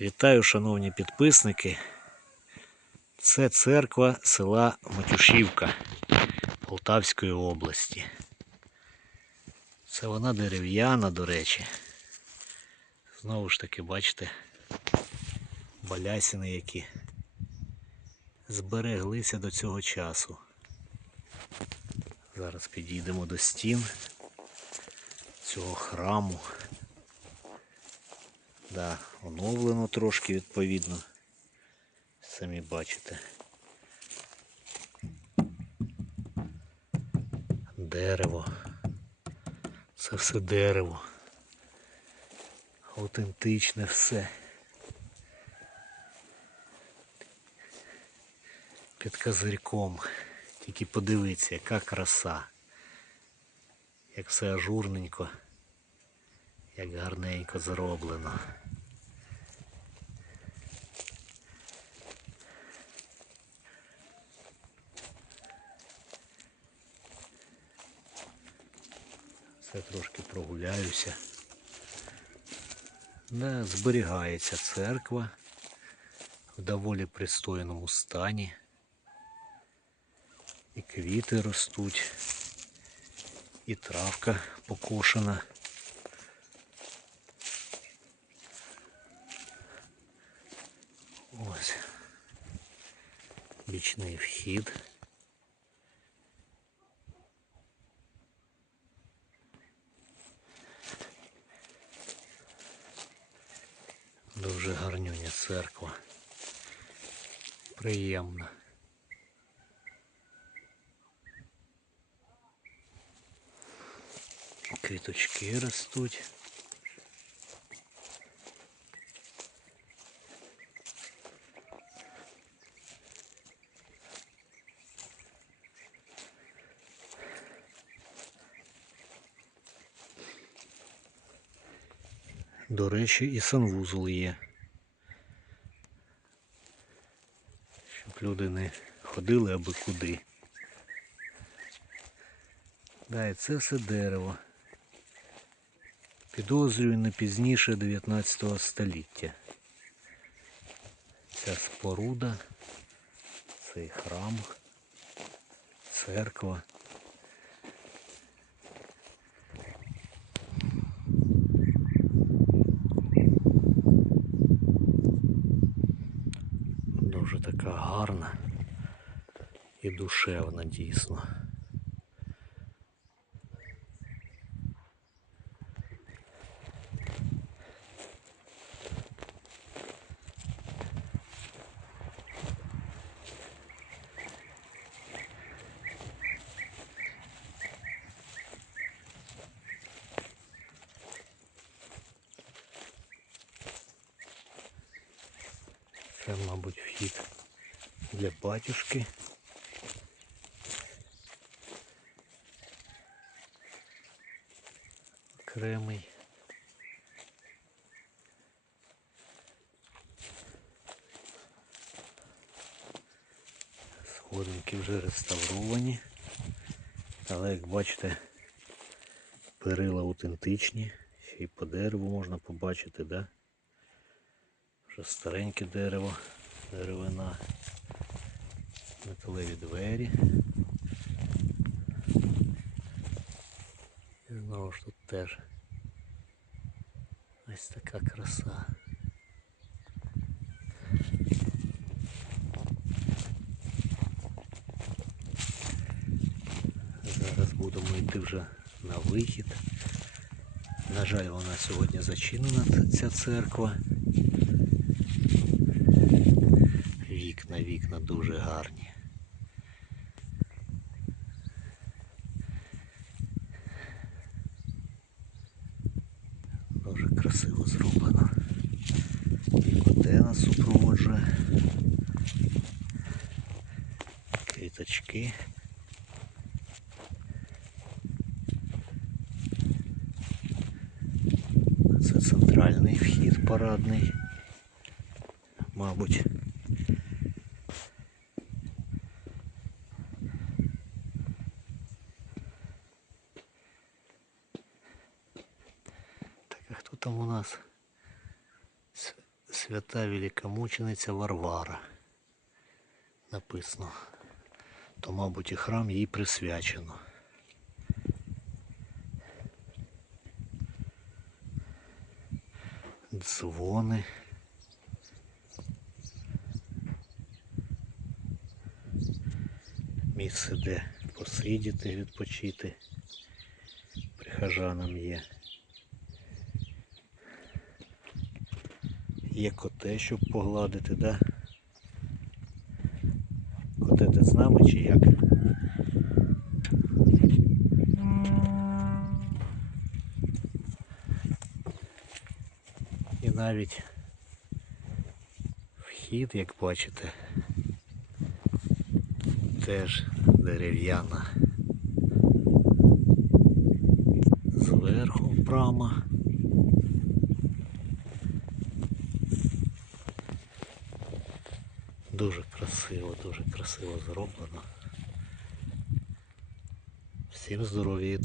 Вітаю, шановні підписники. Це церква села Матюшівка Полтавської області. Це вона дерев'яна, до речі. Знову ж таки, бачите, балясини, які збереглися до цього часу. Зараз підійдемо до стін цього храму. Да, оновлено трошки відповідно. Самі бачите. Дерево. Це все дерево. Аутентичне все. Під козирьком. Тільки подивіться, яка краса. Як все ажурненько, як гарненько зроблено. Це трошки прогуляюся. Да, зберігається церква в доволі пристойному стані. І квіти ростуть, і травка покошена. Ось бічний вхід. Дуже гарнюня церква. Приємна. Квіточки ростуть. До речі, і санвузол є. Щоб люди не ходили аби куди. Да, і це все дерево. Підозрюю не пізніше 19 століття. Ця споруда, цей храм, церква. Дуже така гарна і душевна дійсно. Це, мабуть, вхід для батюшки. Окремий. Сходинки вже реставровані. Але як бачите, перила аутентичні. Ще й по дереву можна побачити, да? Вже стареньке дерево, деревина, металеві двері. І знову ж тут теж ось така краса. Зараз будемо йти вже на вихід. На жаль, вона сьогодні зачинена, ця церква. Вікна дуже гарні. Дуже красиво зроблено. Коте нас супроводжує. Квіточки. Це центральний вхід парадний. Мабуть. Там у нас? Свята великомучениця Варвара. Написано. То, мабуть, і храм їй присвячено. Дзвони. Місце, де посидіти, відпочити. Прихожанам є. Є коте, щоб погладити, да? Коте ти з нами чи як? І навіть вхід, як бачите, теж дерев'яна. Зверху брама. Дуже красиво, дуже красиво зроблено. Всім здоров'я